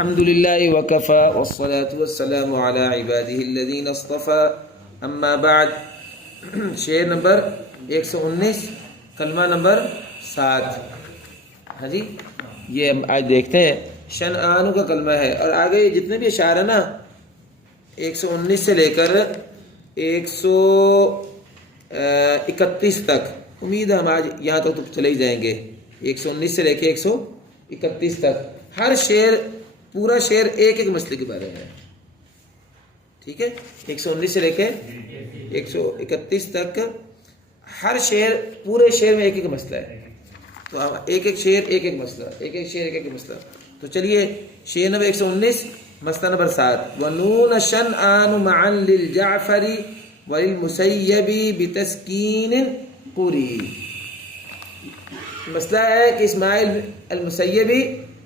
الحمد للہ وکفی والصلاة والسلام علی عبادہ الذین اصطفی اما بعد. شعر نمبر 119 کلمہ نمبر 7. ہاں جی، یہ ہم آج دیکھتے ہیں شنعان کا کلمہ ہے. اور آگے جتنے بھی اشعار ہیں نا 119 سے لے کر 131 تک، امید ہے ہم آج یہاں تک تو چلے ہی جائیں گے. 119 سے لے کے 131 تک ہر شعر، پورا شعر ایک ایک مسئلے کے بارے میں ہے. ٹھیک ہے، 119 سے لے کے 131 تک ہر شعر، پورے شعر میں ایک ایک مسئلہ ہے. تو ہم ایک ایک شعر ایک ایک مسئلہ، ایک ایک شعر ایک ایک مسئلہ. تو چلیے شعر نمبر 119 مسئلہ نمبر 7. وَنُونَ شَنْعَانُ مَعًا لِلْجَعْفَرِ وَلِلْمُسَيَّبِ بِتَسْكِينٍ قُرِي. مسئلہ ہے کہ اسماعیل المسیبی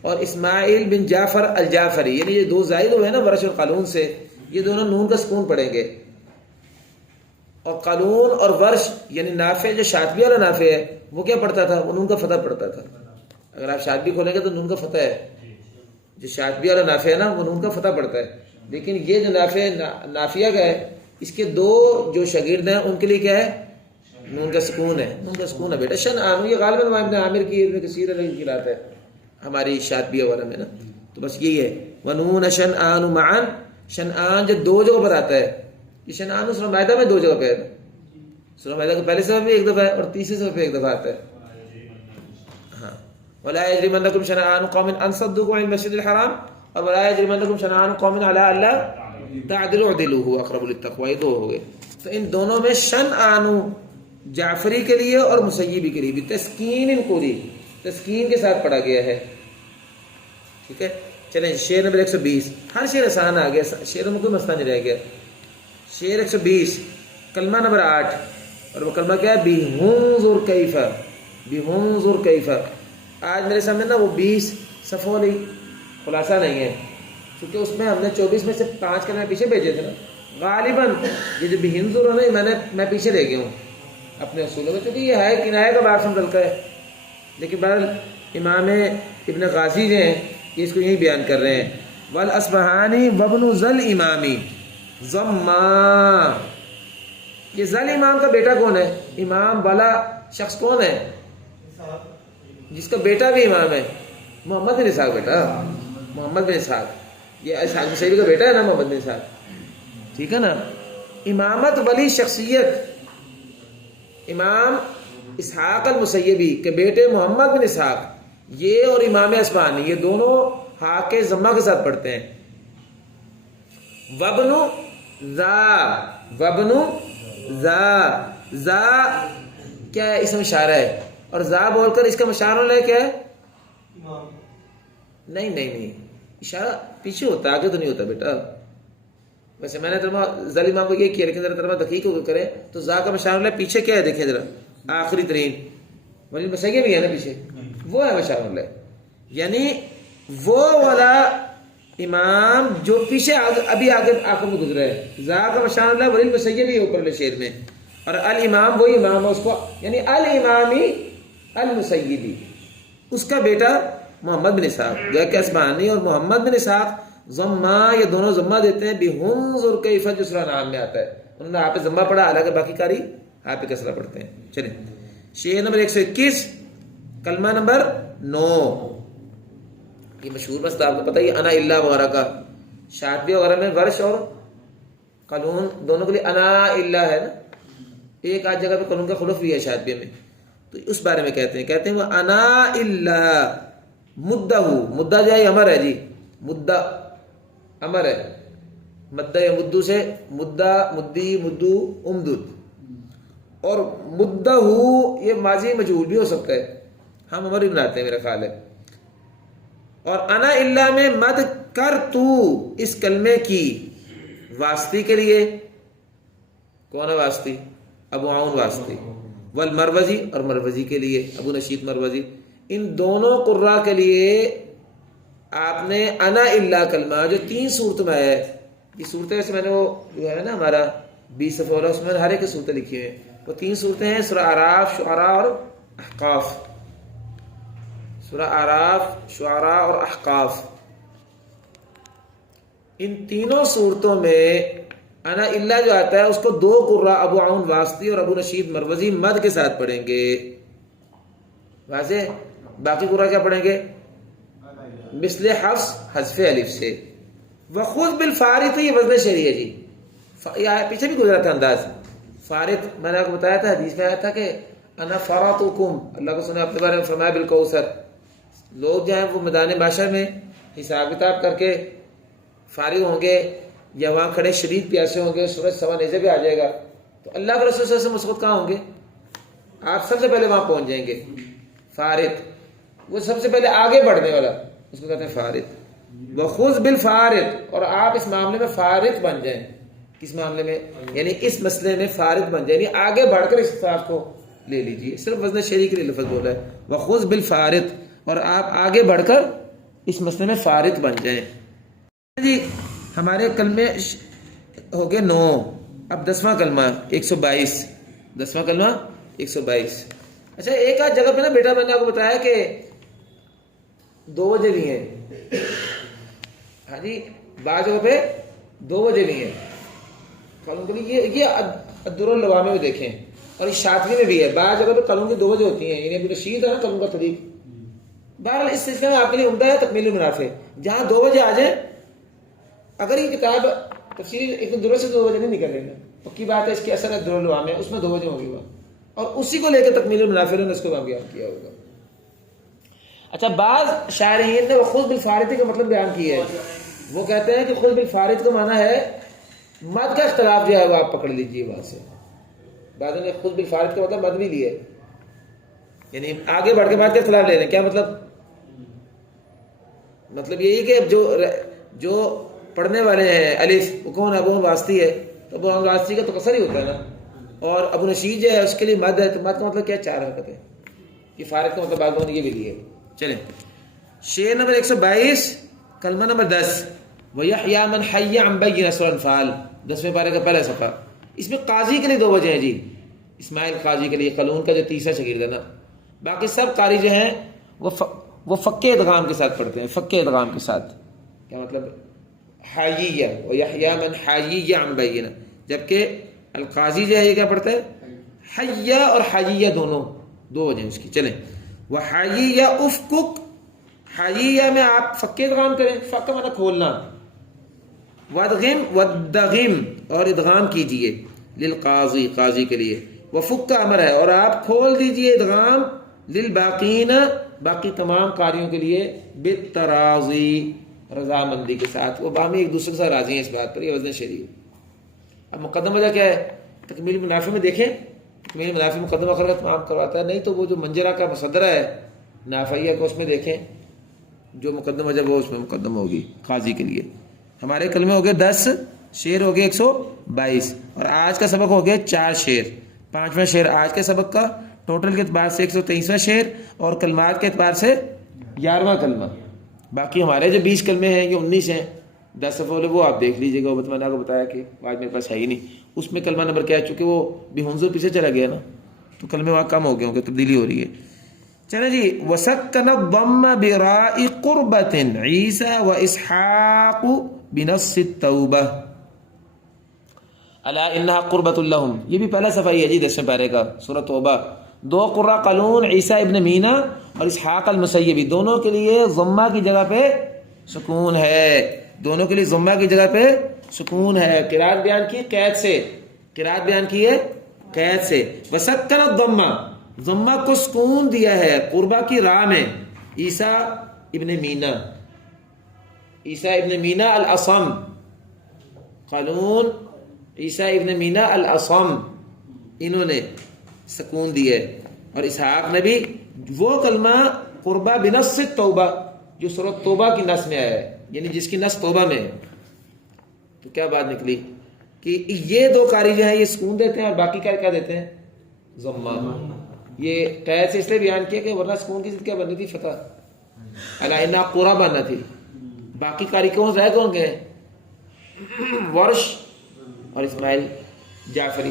اور اسماعیل بن جعفر الجعفری، یعنی یہ دو زائد ہوئے ہیں نا ورش اور قالون سے، یہ دونوں نون کا سکون پڑھیں گے. اور قالون اور ورش یعنی نافع، جو شاطبی والا نافع ہے وہ کیا پڑھتا تھا؟ وہ نون کا فتح پڑھتا تھا. اگر آپ شاطبی کھولیں گے تو نون کا فتح ہے. جو شاطبی والا نافع ہے نا وہ نون کا فتح پڑھتا ہے. لیکن یہ جو نافع نافیہ کا ہے، اس کے دو جو شاگرد ہیں ان کے لیے کیا ہے؟ نون کا سکون ہے. نون کا سکون ہے بیٹا. شنعان یہ غالباً ابن عامر کی، ابن کثیر علیہ کی رات ہے ہماری شاطبی وغیرہ میں نا. تو بس یہی ہے وَنُونَ شَنْعَانُ مَعًا. شنعان جو دو جگہ پر آتا ہے، یہ شنعان سورہ مائدہ میں دو جگہ پہ ہے. سورہ مائدہ کے پہلے صفحے میں ایک دفعہ ہے اور تیسرے صفحے پہ ایک دفعہ آتا ہے. ہاں، وَلَا يَجْرِمَنَّكُمْ شَنَآنُ قَوْمٍ أَن صَدُّوكُمْ عَنِ الْمَسْجِدِ الْحَرَامِ اور وَلَا يَجْرِمَنَّكُمْ شَنَآنُ قَوْمٍ عَلَىٰ أَلَّا تَعْدِلُوا اعْدِلُوا هُوَ أَقْرَبُ لِلتَّقْوَىٰ. یہ دو ہو گئے. تو ان دونوں میں شنعان جعفری کے لیے اور مسیبی کے لیے بھی تسکین قوری، تسکین کے ساتھ پڑھا گیا ہے. ٹھیک ہے، چلیں شعر نمبر 120. ہر شعر آسان آ گیا، شعروں میں کوئی مسئلہ نہیں رہ گیا. شعر 120 کلمہ نمبر 8، اور وہ کلمہ کیا ہے؟ بِهُنْظُرْ كَيْفَ. بِهُنْظُرْ كَيْفَ. آج میرے سامنے نا وہ 20 صفحوں والی خلاصہ نہیں ہے، کیونکہ اس میں ہم نے 24 میں سے 5 کلمے پیچھے بھیجے تھے نا. غالباً یہ جو بِهُنْظُرْ ہے نا، میں پیچھے رہ گیا ہوں اپنے اصولوں میں، کیونکہ یہ ہے کنایہ کا باب سم تلقہ ہے. لیکن بہرحال امام ابن غازی جو ہیں یہ اس کو یہی بیان کر رہے ہیں. وَالْأَصْبَهَانِي وَابْنُ ذَا الْإِمَامِ ضَمَّا. یہ ذل امام کا بیٹا کون ہے؟ امام والا شخص کون ہے جس کا بیٹا بھی امام ہے؟ محمد بن اسحاق. بیٹا محمد بن اسحاق، یہ اسحاق مسیبی کا بیٹا ہے نا، محمد بن اسحاق. ٹھیک ہے نا. امامت والی شخصیت امام اسحاق المسیبی کے بیٹے محمد بن اسحاق، یہ اور امام اصفہانی یہ دونوں ہا کے ضمہ کے ساتھ پڑھتے ہیں. وابنو ذا، وابنو ذا. ذا کیا ہے؟ اسم اشارہ ہے. اور ذا بول کر اس کا مشارہ لے کیا ہے؟ نہیں نہیں نہیں، اشارہ پیچھے ہوتا ہے، آگے تو نہیں ہوتا بیٹا. ویسے میں نے ترجمہ ذل امام کو یہ کیا، لیکن ذرا ترجمہ دقیق ہو کرے تو ذا کا مشارہ لے پیچھے کیا ہے؟ دیکھیں ذرا آخری ترین ولی مسیح بھی ہے نا پیچھے، وہ ہے مشارہ لے. یعنی وہ والا امام جو پیچھے ابھی آگے آنکھوں میں گزرا ہے. ذا کا مشان اللہ ولی مسیح بھی اوپر شعر میں، اور الامام وہی امام ہے اس کو، یعنی الامامی المسیبی، اس کا بیٹا محمد بن اسحاق. جو کہ اصفہانی اور محمد بن اسحاق ضمہ، یہ دونوں ضمہ دیتے ہیں. بِهُنْظُرْ كَيْفَ جو سورہ نام میں آتا ہے، انہوں نے آپ ضمہ پڑھا، حالانکہ باقی کاری آپ کسرہ پڑھتے ہیں. چلیں شعر نمبر 121 کلمہ نمبر 9. یہ مشہور مسئلہ آپ کو پتہ ہی انا اللہ وغیرہ کا، شاطبی وغیرہ میں ورش اور قالون دونوں کے لیے انا اللہ ہے نا. ایک آدھ جگہ پہ قالون کا خلف بھی ہے شاطبی میں، تو اس بارے میں کہتے ہیں وہ انا اللہ مدہ. مدہ جو ہے امر ہے جی، مدہ امر ہے. مدہ یا مدو سے مدہ، مدی، مدو، امدد. اور مدہ یہ ماضی مجہول بھی ہو سکتا ہے، ہم امر ہی بناتے ہیں میرا خیال ہے. اور انا اللہ میں مد کر تو اس کلمے کی واسطی کے لیے، کون ہے واسطی؟ ابو عون واسطی. والمروزی، اور مروزی کے لیے ابو نشید مروزی. ان دونوں قراء کے لیے آپ نے انا اللہ کلمہ جو 3 صورت میں ہے، یہ صورتیں ویسے میں نے وہ جو ہے نا ہمارا 20 صفحہ والا، اس میں ہر ایک کی صورتیں لکھی ہوئی ہیں. وہ 3 صورتیں ہیں سورہ اعراف، شعراء اور احقاف. سورہ اعراف، شعراء اور احقاف. ان تینوں صورتوں میں انا اللہ جو آتا ہے اس کو دو قراء ابو عون واسطی اور ابو نشید مروزی مد کے ساتھ پڑھیں گے. واضح؟ باقی قراء کیا پڑھیں گے؟ مثل حفص حذف الف سے. وخذ بالفارط یہ وزن شرعی ہے جی. پیچھے بھی گزرا تھا انداز. فارط میں نے آپ کو بتایا تھا، حدیث میں آیا تھا کہ انا فراتکم، اللہ کو سنے اپنے بارے میں فرمایا بالکوثر. لوگ جو ہیں وہ میدان معاشر میں حساب کتاب کر کے فارغ ہوں گے یا وہاں کھڑے شدید پیاسے ہوں گے، سورج سوا نیزے پہ آ جائے گا تو اللہ کے رسول صلی اللہ علیہ وسلم اس وقت کہاں ہوں گے؟ آپ سب سے پہلے وہاں پہنچ جائیں گے. فارط وہ سب سے پہلے آگے بڑھنے والا، اس کو کہتے ہیں فارط. وخذ بالفارط، اور آپ اس معاملے میں فارط بن جائیں. کس معاملے میں؟ یعنی اس مسئلے میں فارط بن جائیں، یعنی آگے بڑھ کر اس اختلاف کو لے لیجیے. صرف وزن شرعی کے لیے لفظ بولا ہے وخذ بالفارط، اور آپ آگے بڑھ کر اس مسئلے میں فارط بن جائیں. جی ہمارے کلمے ہو گئے 9. اب 10واں کلمہ 122. 10واں کلمہ 122. اچھا ایک آدھ جگہ پہ نا بیٹا میں نے آپ کو بتایا کہ 2 وجہ بھی ہیں. ہاں جی بعض جگہ پہ 2 وجہ بھی ہیں. یہ الدر اللوامی میں دیکھیں، اور اس شاطبی میں بھی ہے. بعض جگہ پہ قلم کی 2 وجہ ہوتی ہیں، یعنی ابو رشید ہے نا قلم کا طریق. بہرحال اس سلسلے میں آپ کے لیے عمدہ ہے تکمیل المنافع. جہاں 2 وجہ آ جائیں، اگر یہ کتاب تفسیر ابن درر سے 2 وجہ نہیں نکل رہی نا، پکی بات ہے اس کی اثر ہے الدر اللوامی ہے، اس میں 2 وجہ ہوگی وہاں، اور اسی کو لے کے تکمیل المنافع نے اس کو بیان کیا ہوگا. اچھا بعض شارحین نے خود بالفارط کا مطلب بیان کیا ہے. وہ کہتے ہیں کہ خود بالفارط کا معنی ہے مد کا اختلاف جو ہے وہ آپ پکڑ لیجئے وہاں سے. بعض نے خود بالفارط کا مطلب مد بھی لیا ہے، یعنی آگے بڑھ کے بعد کا اختلاف لے رہے ہیں. کیا مطلب یہی کہ جو پڑھنے والے ہیں الف وہ کون؟ ابو واسطی ہے، تو ابو واسطی کا تو قصر ہی ہوتا ہے نا. اور ابو نشید جو ہے اس کے لیے مد ہے، تو مد کا مطلب کیا؟ 4 حرکت ہے. یہ فارغ کا مطلب بعض نے یہ بھی لیے. چلیں شعر نمبر 122 کلمہ نمبر 10. وَيَحْيَا مَنْ حَيَّ عَنْ بَيِّنَةٍ سورۃ انفال، 10ویں پارے کا پہلا صفحہ. اس میں قاضی کے لیے 2 وجہ ہیں جی. اسماعیل قاضی کے لیے، قلون کا جو تیسرا شاگرد ہے نا. باقی سب قاری جو ہیں وہ فک ادغام کے ساتھ پڑھتے ہیں. فک ادغام کے ساتھ کیا مطلب؟ حَيَّ وَيَحْيَا مَنْ حَيَّ عَنْ بَيِّنَةٍ، جبکہ القاضی جو ہے یہ کیا پڑھتا ہے؟ حَيَّ اور حَيَّ دونوں 2 وجہ ہیں اس کی. چلیں وَحَيِّ اُفْكُكْ، حَيِّ میں آپ فک ادغام کریں، فک کا معنی کھولنا. وَادْغِمْ وَادْغِمْ، اور ادغام کیجئے. للقاضی، قاضی کے لیے. وفک کا امر ہے، اور آپ کھول دیجئے ادغام. للباقین، باقی تمام قاریوں کے لیے. بالتراضی، رضامندی کے ساتھ. وہ باہمی ایک دوسرے کے ساتھ راضی ہیں اس بات پر. یہ وزن شرعی ہے. اب مقدم وجہ کیا ہے؟ تکمیل منافع میں دیکھیں، تکمیل منافع مقدمہ خلق تمام کرواتا ہے. نہیں تو وہ جو منجرہ کا مصدرہ ہے نافعیہ کو، اس میں دیکھیں جو مقدم وجہ وہ اس میں مقدم ہوگی قاضی کے لیے. ہمارے کلمے ہو گئے 10، شعر ہو گئے 122، اور آج کا سبق ہو گیا 4 شعر. 5واں شعر آج کے سبق کا. ٹوٹل کے اعتبار سے 123واں شعر، اور کلمات کے اعتبار سے 11واں کلمہ. باقی ہمارے جو 20 کلمے ہیں یہ 19 ہیں. 10 صفحے والے وہ آپ دیکھ لیجیے گا. میں نے آپ کو بتایا کہ آج میرے پاس ہے ہی نہیں. اس میں کلمہ نمبر کیا ہے؟ چونکہ وہ بھی حنظر پیچھے چلا گیا نا، تو کلمے وہاں کم ہو گئے ہوں گے، تبدیلی ہو رہی ہے. چلیں جی. وسکن الضم براء قربۃ عیسی واسحاق بنص التوبہ الا انہا قربۃ لہم. یہ بھی پہلا صفحہ ہی ہے جی 10ویں پارے کا سورۃ توبہ. 2 قراء قلون عیسیٰ ابن مینا اور اسحاق المسیبی، دونوں کے لیے ضمہ کی جگہ پہ سکون ہے. دونوں کے لیے ضمہ کی جگہ پہ سکون ہے. قرات بیان کی قید سے، قرات بیان کی ہے قید سے. وسکن الضم، ضمہ کو سکون دیا ہے قربہ کی راہ میں. عیسیٰ ابن مینا، عیسیٰ ابن مینا الاصم، قلون عیسیٰ ابن مینا الاصم، انہوں نے سکون دیا ہے. اور اسحاق نے بھی وہ کلمہ قربہ بنص توبہ جو سورۃ توبہ کی نص میں آیا ہے، یعنی جس کی نص توبہ میں ہے. تو کیا بات نکلی کہ یہ 2 قاری جو ہیں یہ سکون دیتے ہیں، اور باقی کیا دیتے ہیں؟ ضمہ. یہ قید سے اس لیے بیان کیا کہ ورنہ سکون کی ضد کیا بننی تھی؟ فتح. الا انہا قربہ بننا تھی. باقی قاری کون رہ کون گئے؟ ورش اور اسماعیل جعفری،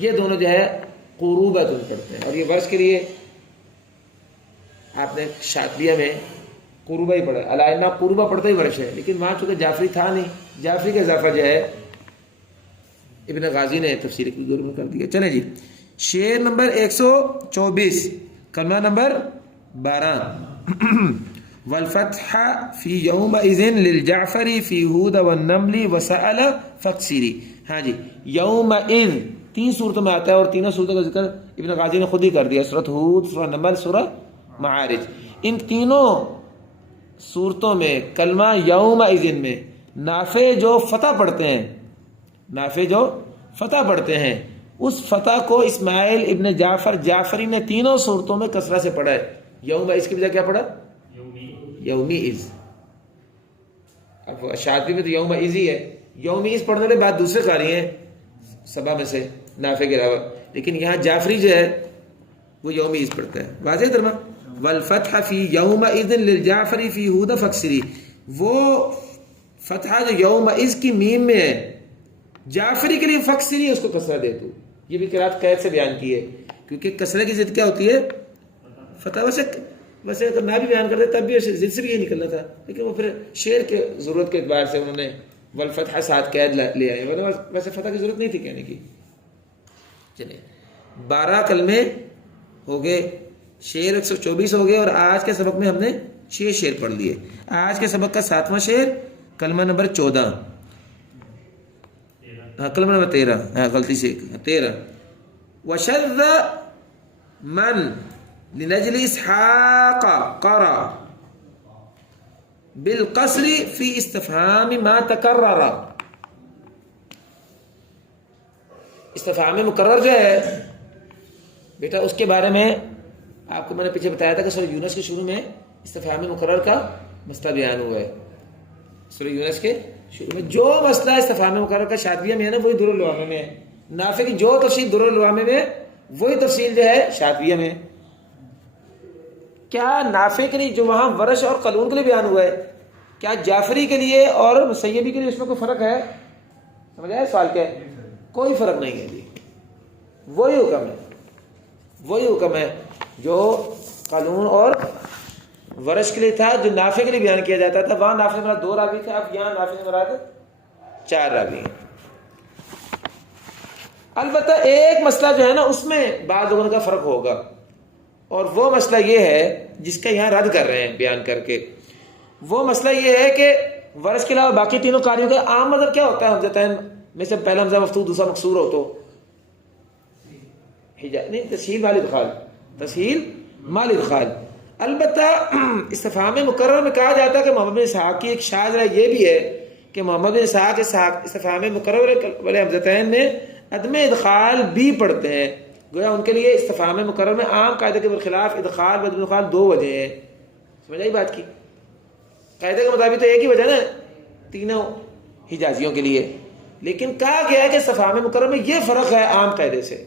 یہ دونوں جو ہے قروبۃ پڑھتے ہیں. اور یہ ورش کے لیے آپ نے شاطبیہ میں قربہ ہی پڑھا ہے، علینا قربہ پڑھتا ہی ورش ہے، لیکن وہاں چونکہ جعفری تھا نہیں، جعفری کا اضافہ جو ہے ابن غازی نے تفسیر کی دور میں کر دیا۔ چلیں جی، شعر نمبر 124، کلمہ نمبر 12 والفتح فی یومئذ للجعفر فی ہود والنمل وسأل فاکسری۔ ہاں جی، یومئذ 3 صورتوں میں آتا ہے، اور تینوں صورتوں کا ذکر ابن غازی نے خود ہی کر دیا، سورۃ ہود، سورۃ نمل، سورۃ معارج۔ ان تینوں صورتوں میں کلمہ یومئذ میں نافع جو فتح پڑھتے ہیں، نافع جو فتح پڑھتے ہیں، اس فتح کو اسماعیل ابن جعفر جعفری نے تینوں صورتوں میں کسرہ سے پڑھا ہے۔ یومئذ کی بجائے کیا پڑھا؟ یومیئذ۔ اب شاطبی میں تو یومئذ ہی ہے، یومیئذ پڑھنے کے بعد دوسرے قاری ہیں سبا میں سے نافع کے علاوہ، لیکن یہاں جعفری جو ہے وہ یومیئذ پڑھتا ہے۔ واضح ترجمہ، والفتح فی یومئذ للجعفر فی ہود فاکسری، وہ فتحہ جو یومئذ کی میم میں ہے جعفری کے لیے فاکسری، اس کو کسرہ دے تو۔ یہ بھی قرات قید سے بیان کی ہے، کیونکہ کسرہ کی ضد کیا ہوتی ہے؟ فتح۔ ویسے اگر نہ بھی بیان کرتے تب بھی ضد سے بھی یہ نکلنا تھا، لیکن وہ پھر شعر کے ضرورت کے اعتبار سے انہوں نے والفتح ساتھ قید لے آئے، ورنہ ویسے فتح کی ضرورت نہیں تھی کہنے کی۔ چلیں 12 کلمے ہو گئے، شعر 124 ہو گئے، اور آج کے سبق میں ہم نے 6 شعر پڑھ لیے۔ آج کے سبق کا 7واں شعر کلمہ نمبر 14، کلمہ نمبر 13، غلطی سے 13، وشذ من لنجل اسحاق قرا بالقصر فی استفہام ما تکرر۔ استفہام مکرر جو ہے بیٹا، اس کے بارے میں آپ کو میں نے پیچھے بتایا تھا کہ سورہ یونس کے شروع میں استفہام مکرر کا مسئلہ بیان ہوا ہے۔ سورہ یونس کے شروع میں جو مسئلہ استفہام مکرر کا شاطبیہ میں ہے نا، وہی در العوامہ میں ہے۔ نافع کی جو تفصیل در العوامہ میں، وہی تفصیل جو ہے شاطبیہ میں۔ کیا نافع کے لیے جو وہاں ورش اور قلون کے لیے بیان ہوا ہے، کیا جعفری کے لیے اور مسیبی کے لیے اس میں کوئی فرق ہے؟ سمجھ آیا سوال کیا ہے؟ کوئی فرق نہیں ہے جی، وہی حکم ہے، وہی حکم ہے جو قلون اور ورش کے لیے تھا، جو نافع کے لیے بیان کیا جاتا تھا۔ وہاں نافع مراد 2 راوی تھے، اب یہاں نافع مراد 4 راوی ہیں۔ البتہ ایک مسئلہ جو ہے نا، اس میں بعض لوگوں کا فرق ہوگا، اور وہ مسئلہ یہ ہے جس کا یہاں رد کر رہے ہیں بیان کر کے۔ وہ مسئلہ یہ ہے کہ ورش کے علاوہ باقی تینوں قاریوں کا عام مذہب کیا ہوتا ہے؟ حمزتین میں سے پہلا حمزہ مفتوح، دوسرا مکسور ہو تو نہیں، تسہیل مال ادخال، تسہیل مال ادخال۔ البتہ استفہام مکرر میں کہا جاتا ہے کہ محمد بن اسحاق کی ایک شاذ رائے یہ بھی ہے کہ محمد بن اسحاق استفہام مکرر والے حمزتین میں عدم ادخال بھی پڑھتے ہیں، گویا ان کے لیے استفہام مکرر میں عام قاعدے کے برخلاف ادخال و عدم ادخال 2 وجہ ہیں۔ سمجھ آئی بات کی؟ قاعدے کے مطابق تو ایک ہی وجہ نا تینوں حجازیوں کے لیے، لیکن کہا گیا ہے کہ استفہام مکرر میں یہ فرق ہے عام قاعدے سے،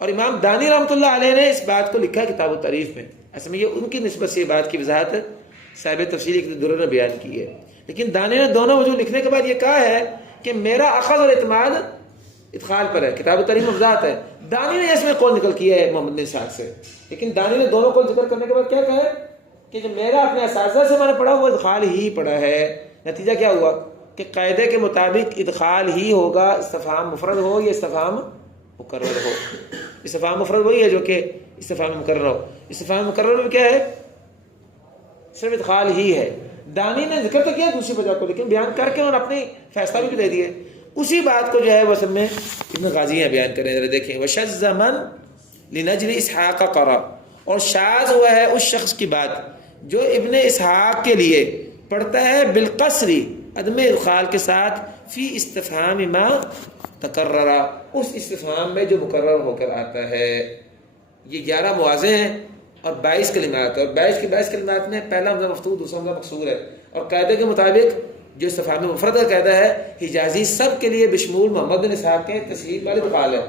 اور امام دانی رحمۃ اللہ علیہ نے اس بات کو لکھا کتاب التعریف میں۔ اصل میں یہ ان کی نسبت سے یہ بات کی وضاحت صاحب تفسیر درر نے بیان کی ہے، لیکن دانی نے دونوں وجوہ لکھنے کے بعد یہ کہا ہے کہ میرا اخذ اور اعتماد ادخال پر ہے۔ کتاب التعریف میں وضاحت ہے، دانی نے اس میں قول نکل کیا ہے محمد بن اسحاق سے، لیکن دانی نے دونوں کو ذکر کرنے کے بعد کیا کہا ہے کہ جو میرا اپنے اساتذہ سے میں نے پڑھا وہ ادخال ہی پڑھا ہے۔ نتیجہ کیا ہوا کہ قاعدے کے مطابق ادخال ہی ہوگا، استفہام مفرد ہو یا استفہام مکرر ہو۔ استفہام مفرد وہی ہے جو کہ استفہام مکرر ہو، استفہام مکرر میں کیا ہے؟ صرف ادخال ہی ہے۔ دانی نے ذکر تو کیا دوسری وجہ کو، لیکن بیان کر کے انہوں نے اپنی فیصلہ بھی دے دیے۔ اسی بات کو جو ہے وہ سب میں ابن غازی ہیں بیان کریں، ذرا دیکھیں، وشذ من لنجل اسحاق قرا، اور شاذ ہوا ہے اس شخص کی بات جو ابن اسحاق کے لیے پڑھتا ہے بالقصر، عدم ادخال کے ساتھ، فی استفہام ما تکرر، اس استفہام میں جو مکرر ہو کر آتا ہے۔ یہ 11 مواضع ہیں اور 22 کلمات، اور 22 کلمات میں پہلا حمزہ مفتوح، دوسرا حمزہ مکسور ہے، اور قاعدے کے مطابق جو استفہام مفرد کا قاعدہ ہے حجازی سب کے لیے بشمول محمد بن اسحاق کے تسہیل والے ادخال ہے۔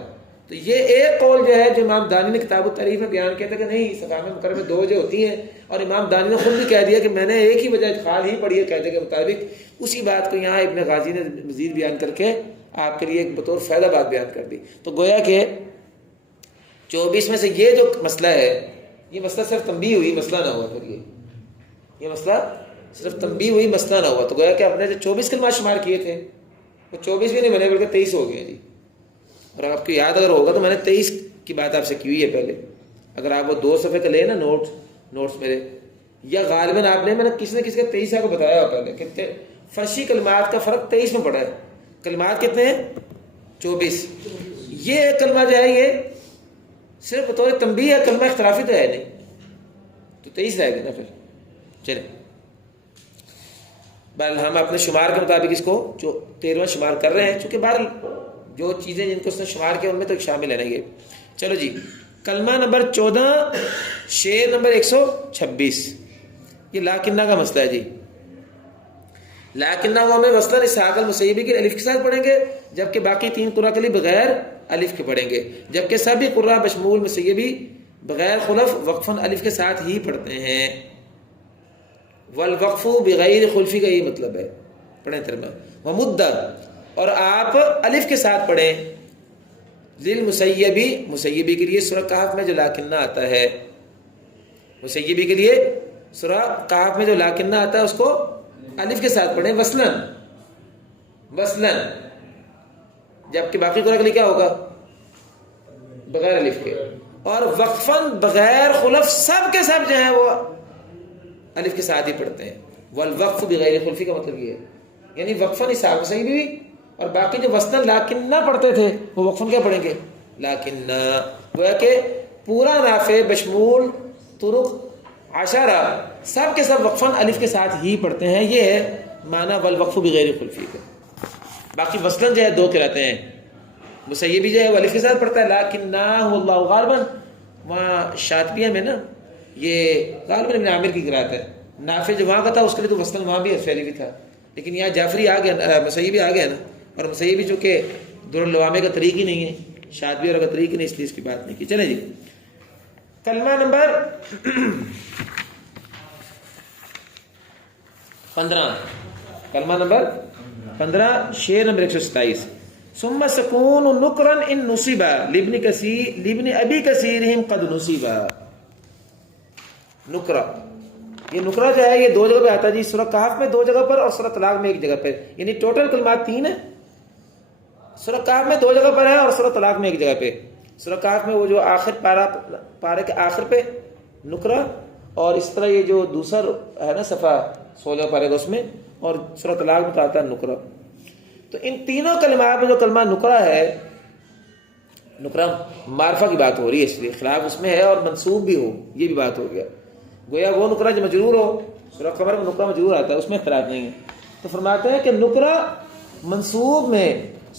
تو یہ ایک قول جو ہے جو امام دانی نے کتاب التعریف میں بیان کیا تھا کہ نہیں، استفہام مکرر میں 2 وجہ ہوتی ہیں، اور امام دانی نے خود بھی کہہ دیا کہ میں نے ایک ہی وجہ ادخال ہی پڑھی ہے قاعدے کے مطابق۔ اسی بات کو یہاں ابن غازی نے مزید بیان کر کے آپ کے لیے ایک بطور فائدہ بات بیان کر دی۔ تو گویا کہ 24 میں سے یہ جو مسئلہ ہے، یہ مسئلہ صرف تنبیہ ہوئی، مسئلہ نہ ہوا پھر یہ یہ مسئلہ صرف تنبیہ ہوئی، مسئلہ نہ ہوا. تو گویا کہ ہم نے جو 24 کلمات شمار کیے تھے وہ 24 بھی نہیں بنے بلکہ 23 ہو گئے جی. اور آپ کو یاد اگر ہوگا تو میں نے 23 کی بات آپ سے کی ہوئی ہے پہلے. اگر آپ وہ 2 صفحے کا لیں نا نوٹس میرے، یا غالباً آپ نے، میں نے کسی نہ کسی کا 23 آپ کو بتایا ہوا پہلے کہ فرشی کلمات کا فرق 23 میں پڑا ہے. کلمات کتنے ہیں؟ 24. یہ ایک کلمہ جو ہے یہ صرف بطور تنبیہ ہے، کلمہ اختلافی تو ہے نہیں، تو 23 رہے گا نا پھر. چلیں بہرحال ہم اپنے شمار کے مطابق اس کو جو 13واں شمار کر رہے ہیں، چونکہ بہرحال جو چیزیں جن کو اس نے شمار کیا ان میں تو شامل ہے یہ. چلو جی، کلمہ نمبر 14 شعر نمبر 126. یہ لاکنہ کا مسئلہ ہے جی. لاکنہ کو ہمیں مثلاً اسحاق المسیبی کے الف کے ساتھ پڑھیں گے، جبکہ باقی 3 قراء کے لیے بغیر الف کے پڑھیں گے، جبکہ سبھی قراء بشمول مسیبی بغیر خلف وقفاً الف کے ساتھ ہی پڑھتے ہیں. والوقف بغیر خلفی کا یہ مطلب ہے. پڑھیں ترجمہ. ومدہ، اور آپ الف کے ساتھ پڑھیں. للمسیبی، مسیبی کے لیے سورہ کہف میں جو لاکنہ آتا ہے، مسیبی کے لیے سورہ کہف میں جو لاکنہ آتا ہے اس کو الف کے ساتھ پڑھیں وصلاً، جبکہ باقی قراء کے لیے کیا ہوگا؟ بغیر الف کے. اور وقفاً بغیر خلف سب کے سب جو ہیں وہ الف کے ساتھ ہی پڑھتے ہیں. والوقف بغیر خلفی کا مطلب یہ ہے یعنی وقفاً اسحاق المسیبی بھی، اور باقی جو وصلاً لاکنہ پڑھتے تھے وہ وقفاً کیا پڑھیں گے؟ لاکنہ. گویا کہ پورا نافع بشمول طرق عشرہ سب کے سب وقفاً الف کے ساتھ ہی پڑھتے ہیں. یہ ہے معنی والوقف بغیر خلفی کا. باقی وصلاً جو ہے 2 قراءتیں ہیں. مسیبی جو ہے وہ الف کے ساتھ پڑھتا ہے لاکنہ واللہ غالباً وہاں شاطبیہ میں نا یہ غالباً ابن عامر کی قراءت ہے. نافع جو وہاں کا تھا اس کے لیے تو وصلاً وہاں بھی حرف بھی تھا، لیکن یہاں جعفری آ گیا، مسیبی آ گیا نا. اور مسیبی چونکہ در اللوامے کا طریق ہی نہیں ہے، شاطبی اور کا طریق ہی نہیں، اس لیے اس کی بات نہیں کی. چلیں جی، کلمہ نمبر 15، کلمہ نمبر 15 شعر نمبر 127. ثم سکون نکرا ان نصیبا لابن ابی کثیرہم قد نصیبا. نکرا، یہ نکرا جو ہے یہ 2 جگہ پہ آتا ہے جی. سورہ کہف میں 2 جگہ پر اور سورہ طلاق میں 1 جگہ پہ، یعنی ٹوٹل کلمات 3 ہیں. سورہ کہف میں 2 جگہ پر ہے اور سورہ طلاق میں 1 جگہ پہ. سورہ کہف میں وہ جو آخر پارے کے آخر پہ نکرا، اور اس طرح یہ جو دوسرا ہے نا صفحہ 16 پارے کا اس میں، اور سورہ طلاق میں آتا ہے نکرا. تو ان تینوں کلمات میں جو کلمہ نکرا ہے، نکرا معرفہ کی بات ہو رہی ہے، اس لیے خلاف اس میں ہے، اور منصوب بھی ہو یہ بھی بات ہو گیا. گویا وہ نکرا جو مجرور ہو، سورہ قمر میں نکرا مجرور آتا ہے، اس میں اختلاف نہیں ہے. تو فرماتے ہیں کہ نکرا منصوب میں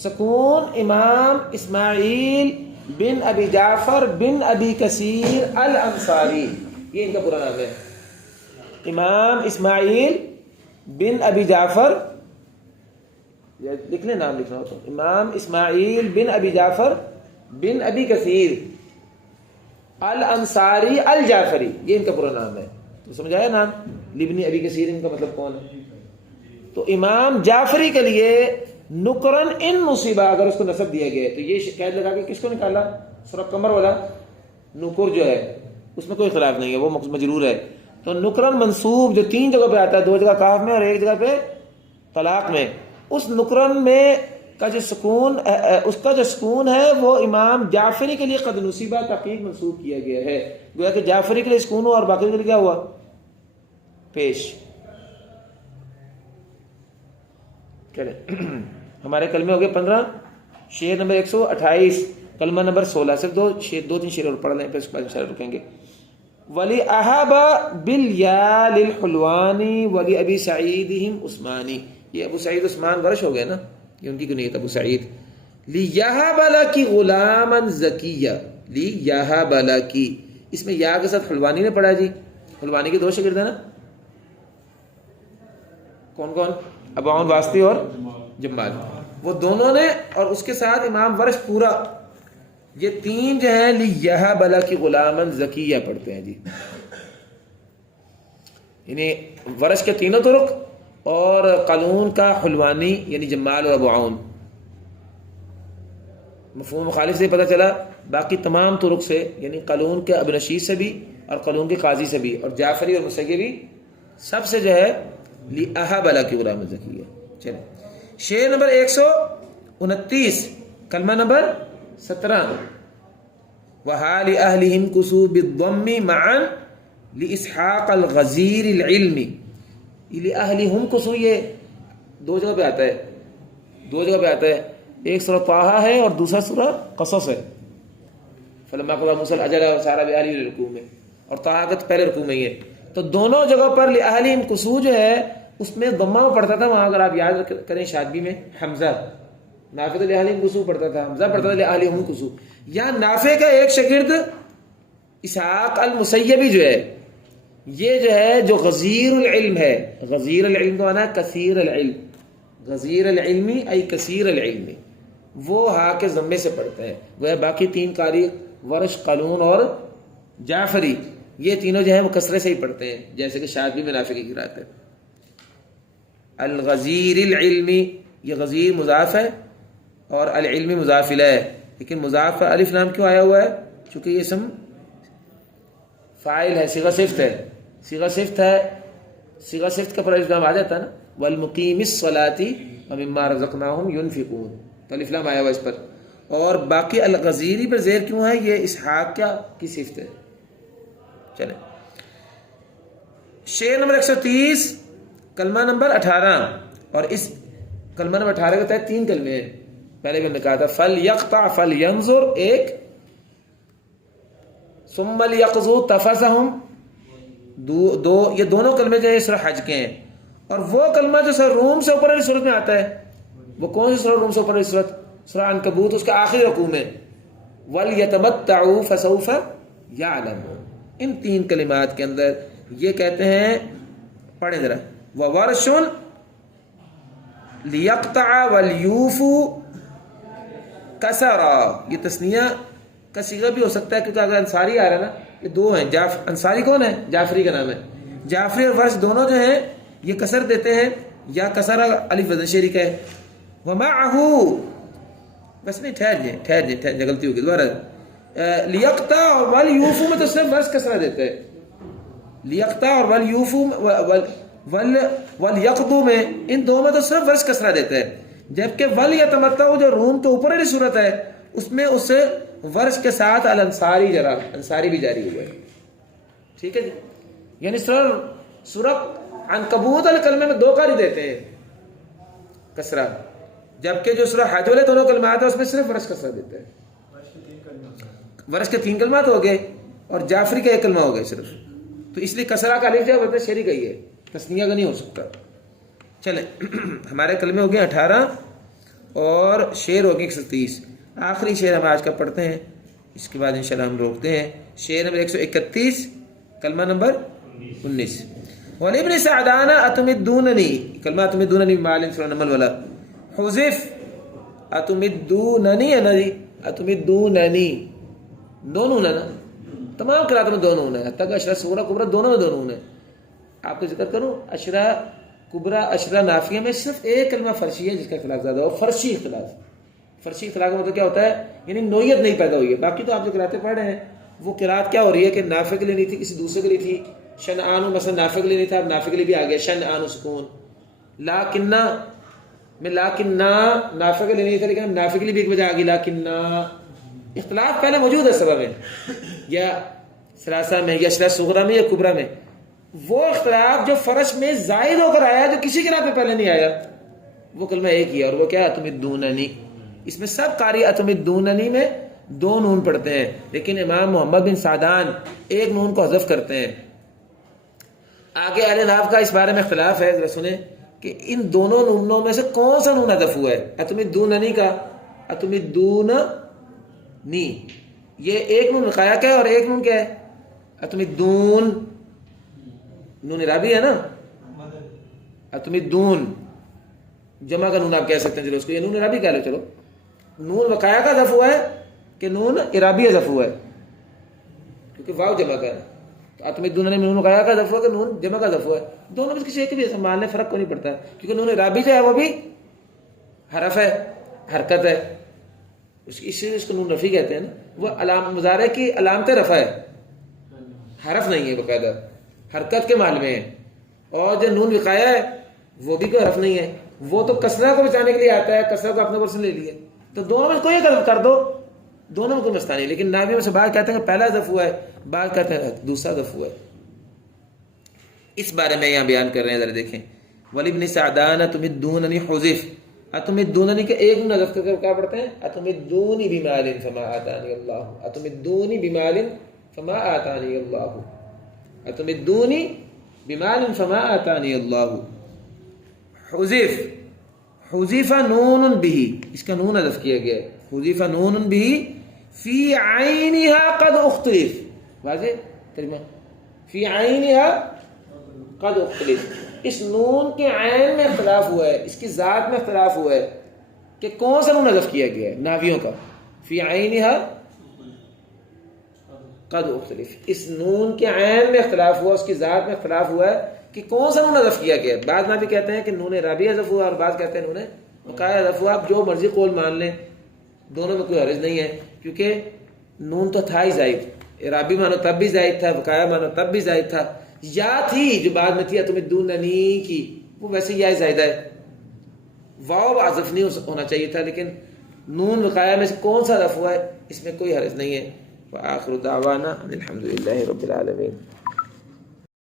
سکون امام اسماعیل بن ابی جعفر بن ابی کثیر الانصاری، یہ ان کا پورا نام ہے. امام اسماعیل بن ابی جعفر، لکھ لیں نام لکھنا ہو تو، امام اسماعیل بن ابی جعفر بن ابی کثیر الانصاری الجعفری، یہ ان کا پورا نام ہے. تو سمجھ آیا نام؟ لبنی ابی کثیر ان کا مطلب کون ہے؟ تو امام جعفری کے لیے نکرن ان نصیبہ اگر اس کو نسب دیا گیا ہے تو یہ قید لگا کے کس کو نکالا؟ سورہ قمر والا نکر جو ہے اس میں کوئی اختلاف نہیں ہے، وہ مجرور ہے. تو نکرن منصوب جو 3 جگہ پہ آتا ہے، 2 جگہ کاف میں اور 1 جگہ پہ طلاق میں، اس نکرن میں کا جو سکون، اس کا جو سکون ہے وہ امام جعفری کے لیے قد نصیبہ تحقیق منصوب کیا گیا ہے. گویا کہ جعفری کے لیے سکون ہوا اور باقی کے لیے کیا ہوا؟ پیش. چلیں ہمارے کلمے ہو گئے 15. شعر نمبر 128 کلمہ نمبر 16. صرف 2-3 شعر اور پڑھ لیں پھر اس کے بعد انشاءاللہ رکیں گے. ولی احب بالیا للحلوانی ولی ابی سعیدہم عثمانی. یہ ابو سعید عثمان ورش ہو گئے نا، یہ ان کی کنیت ابو سعید. لیہب لکی غلاما زکیہ، لیہب لکی، اس میں یا کے ساتھ حلوانی نے پڑھا جی. حلوانی کے 2 شاگرد ہیں نا، کون کون؟ ابو عون واسطی اور جمال، وہ دونوں نے، اور اس کے ساتھ امام ورش پورا، یہ 3 جو ہیں لیہب لکی غلاما زکیہ پڑھتے ہیں جی. یعنی ورش کے 3 طرق اور قالون کا حلوانی یعنی جمال اور ابو عون. مفہوم مخالف سے پتہ چلا، باقی تمام طرق سے یعنی قالون کے ابن شیش سے بھی اور قالون کے قاضی سے بھی اور جعفری اور مسیبی سب سے جو ہے لِأَهَبَ لَكِ غُلَامًا زَكِيًّا. چلیں شعر نمبر 129 کلمہ نمبر 17. وَحَالِ أَهْلِهِمْ كُسُوا بِالضَّمِّ مَعًا لِإِسْحَاقَ الْغَزِيرِ الْعِلْمِ. لِأَهْلِهِمْ كُسُوا یہ دو جگہ پہ آتا ہے، ایک سورہ طٰہٰ ہے اور دوسرا سورہ قصص ہے. فَلَمَّا قَضَىٰ مُوسَىٰ الْأَجَلَ وَسَارَ بِأَهْلِهِ رُكُوعٍ میں، اور طٰہٰ کا پہلے رکوع میں ہی ہے. تو دونوں جگہ پر لِأَهْلِهِمْ كُسُوا جو ہے اس میں ضمہ پڑھتا تھا. وہاں اگر آپ یاد کریں شادبی میں حمزہ، نافع تو لِأَهْلِهِمْ كُسُوا پڑھتا تھا، حمزہ پڑھتا تھا لِأَهْلِهِمْ كُسُوا. یا نافع کا ایک شاگرد اسحاق المسیبی جو ہے، یہ جو ہے جو غزیر العلم ہے، غزیر العلم کا معنی کثیر العلم، غزیر العلمی ای کثیر العلم، وہ ہا کے ضمے سے پڑھتا ہے. وہ باقی تین قاری ورش، قالون اور جعفری یہ تینوں جو ہیں وہ کسرے سے ہی پڑھتے ہیں، جیسے کہ شاذبی میں نافع کی قرات ہے. الغزیر العلمی، یہ غزیر مضاف ہے اور العلمی مضاف الیہ ہے، لیکن مضاف پر الف لام کیوں آیا ہوا ہے؟ چونکہ یہ اسم فاعل ہے، صیغہ صفت ہے، صیغہ صفت کا پر الف لام آ جاتا ہے نا. والمقیم الصلاۃ ومما رزقناہم ينفقون، تو الف لام آیا ہوا اس پر. اور باقی الغزیری پر زیر کیوں ہے؟ یہ اسحاق کی صفت ہے. چلیں شعر نمبر 130 کلمہ نمبر 18. اور اس کلمہ نمبر 18 کے تحت 3 کلمے ہیں. پہلے بھی ہم نے کہا تھا فَلْيَقْطَعْ فَلْيَنْظُرْ ایک، ثُمَّ لِيَقْضُوا تَفَثَهُمْ دو. یہ دونوں کلمے جو ہیں سورہ حج کے ہیں. اور وہ کلمہ جو سورہ روم سے اوپر والی صورت میں آتا ہے، وہ کون سی سورہ روم سے اوپر والی صورت؟ سورہ عنکبوت، اس کا آخری رکوع میں وَلْيَتَمَتَّعُوا فَسَوْفَ يَعْلَمُونَ. ان 3 کلمات کے اندر یہ کہتے ہیں، پڑھیں ذرا، وَوَرْشٌ لِيَقْطَعَ وَلْيُوفُوا کسرا. یہ تثنیہ کا صیغہ بھی ہو سکتا ہے، کیونکہ اگر انصاری آ رہا ہے نا، یہ دو ہیں. انصاری کون ہے؟ جعفری کا نام ہے. جعفری اور ورش دونوں جو ہیں یہ کسر دیتے ہیں، یا کسر الف وزن شعری کا ہے. وَمَعَهُ بس نہیں، ٹھہر جائیں غلطی ہوگی دوبارہ. لیقطع اور وَلْيُوفُوا میں تو صرف ورش کسرہ دیتے ہیں. لیقطع اور وَلْيُوفُوا وَلْيَقْضُوا میں ان دو میں تو صرف ورش کسرہ دیتے ہیں. جبکہ وَلْيَتَمَتَّعُوا جو روم تو اوپر والی صورت ہے، اس میں اس ورش کے ساتھ الانصاری جرا، انصاری بھی جاری ہوا ہے. ٹھیک ہے جی. یعنی سورہ عنکبوت والے کلمے میں 2 قاری دیتے ہیں کسرہ، جبکہ جو سورہ حج والے دونوں کلمات ہیں اس میں صرف ورش کسرہ دیتے ہیں. ورش کے 3 کلمات ہو گئے اور جعفری کا 1 کلمہ ہو گئے صرف. تو اس لیے کسرہ کا الف جو ہے شعری کا ہی ہے، تثنیہ کا نہیں ہو سکتا. چلیں ہمارے کلمے ہو گئے 18 اور شعر ہو گئے 130. آخری شعر ہم آج کا پڑھتے ہیں، اس کے بعد انشاءاللہ ہم روکتے ہیں. شعر نمبر 131 کلمہ نمبر 19. وَلِبْنِ سَعْدَانَ أَتُمِدُّونَنِي، کلمہ أَتُمِدُّونَنِی مَعَلِم سورہ نمل والا. حذف أَتُمِدُّونَنِی أَتُمِدُّونَنِی، 2 نون ہے نا، تمام قرات میں 2 نون ہے، حتیٰ کہ اشرا صغرا کبرا دونوں میں 2 نون ہے. آپ کو ذکر کروں، اشرا کبرا اشرا نافیہ میں صرف 1 کلمہ فرشی ہے جس کا اختلاف زیادہ ہو. فرشی اختلاف کا مطلب کیا ہوتا ہے؟ یعنی نوعیت نہیں پیدا ہوئی ہے. باقی تو آپ جو قراتیں پڑھ رہے ہیں وہ قرات کیا ہو رہی ہے کہ نافع کے لیے نہیں تھی، کسی دوسرے کے لیے تھی. شنعان مثلا نافع کے لیے نہیں تھا، اب نافع کے لیے بھی آ گیا شنعان سکون. لاکنہ میں لاکنہ نافع کے لیے نہیں تھا، لیکن اب نافع کے لیے بھی ایک وجہ آ گئی لاکنہ. اختلاف پہلے موجود ہے سبب میں، یا سلاسہ میں یا اشرا صغرا میں یا کبرا میں. وہ اختلاف جو فرش میں زائد ہو کر آیا، جو کسی قرات میں پہلے نہیں آیا، وہ کلمہ ایک ہی ہے، اور وہ کیا ہے؟ أتمدوننی. اس میں سب قاری أتمدوننی میں 2 نون پڑھتے ہیں، لیکن امام محمد بن سعدان 1 نون کو حذف کرتے ہیں. آگے اہل نحو کا اس بارے میں اختلاف ہے، ذرا سنیں کہ ان دونوں نونوں میں سے کون سا نون حذف ہوا ہے. أتمدوننی کا أتمدوننی، یہ 1 نون وقایا کا ہے اور 1 نون کیا ہے؟ أتمدون، نون عرابی ہے نا. أتمدون جمع کا نون آپ کہہ سکتے ہیں، چلو اس کو یہ نون عرابی کہہ لو. چلو نون وقایا کا حذف ہوا ہے کہ نون عرابی حذف ہوا ہے؟ کیونکہ واو جمع کا ہے. أتمدون میں نون وقایا کا حذف ہوا کہ نون جمع کا حذف ہوا ہے؟ دونوں میں کسی ایک بھی ماننے فرق کو نہیں پڑتا ہے، کیونکہ نون عرابی جو ہے وہ بھی حرف ہے، حرکت ہے. اس لیے اس کو نون رفیع کہتے ہیں نا. وہ مضارع کی علامت رفع ہے، حرف نہیں ہے، باقاعدہ حرکت کے مال میں ہے. اور جو نون وقایا ہے وہ بھی کوئی حرف نہیں ہے، وہ تو کسرہ کو بچانے کے لیے آتا ہے، کسرہ کو اپنے اوپر سے لے لیے، تو دونوں میں کوئی حذف کر دو، دونوں میں کوئی مسئلہ نہیں. لیکن ناویوں میں سے بعض کہتے ہیں کہ پہلا حذف ہوا ہے، بعض کہتے ہیں دوسرا حذف ہوا ہے. اس بارے میں یہاں بیان کر رہے ہیں، ذرا دیکھیں. وَلِبْنِ سَعْدَانَ تُمِدُّونَنِی حُذِف، اتمدوننی کے ایک نون حذف کر کے کیا پڑھتے ہیں؟ اتمدونی بمال فما آتانی اللہ، اتمدونی بمال فما آتانی اللہ، اتمدونی بمال فما آتانی اللہ. حذف، حذف نون بہ، اس کا نون حذف کیا گیا ہے. حذف نون بہ فی عینھا قد اختلف، واضح ترجمہ، فی عینھا قد اختلف، اس نون کے عین میں اختلاف ہوا ہے، اس کی ذات میں اختلاف ہوا ہے کہ کون سا نون حذف کیا گیا ہے ناویوں کا. فی عینھا قد اختلف، اس نون کے عین میں اختلاف ہوا، اس کی ذات میں اختلاف ہوا ہے کہ کون سا نون حذف کیا گیا ہے. بعض ناوی کہتے ہیں کہ نون رابی حذف ہوا، اور بعض کہتے ہیں نون وقایا حذف ہوا. آپ جو مرضی قول مان لیں، دونوں میں کوئی حرج نہیں ہے، کیونکہ نون تو تھا ہی زائد، رابی مانو تب بھی زائد تھا، وقایا مانو تب بھی زائد تھا. یا تھی جو بعد میں تھی اتمدوننی کی، وہ ویسے یا زائدہ ہے، واو حذف نہیں ہونا چاہیے تھا، لیکن نون وقایا میں سے کون سا حذف ہوا ہے اس میں کوئی حرج نہیں ہے. وآخر دعوانا الحمد للہ رب العالمین.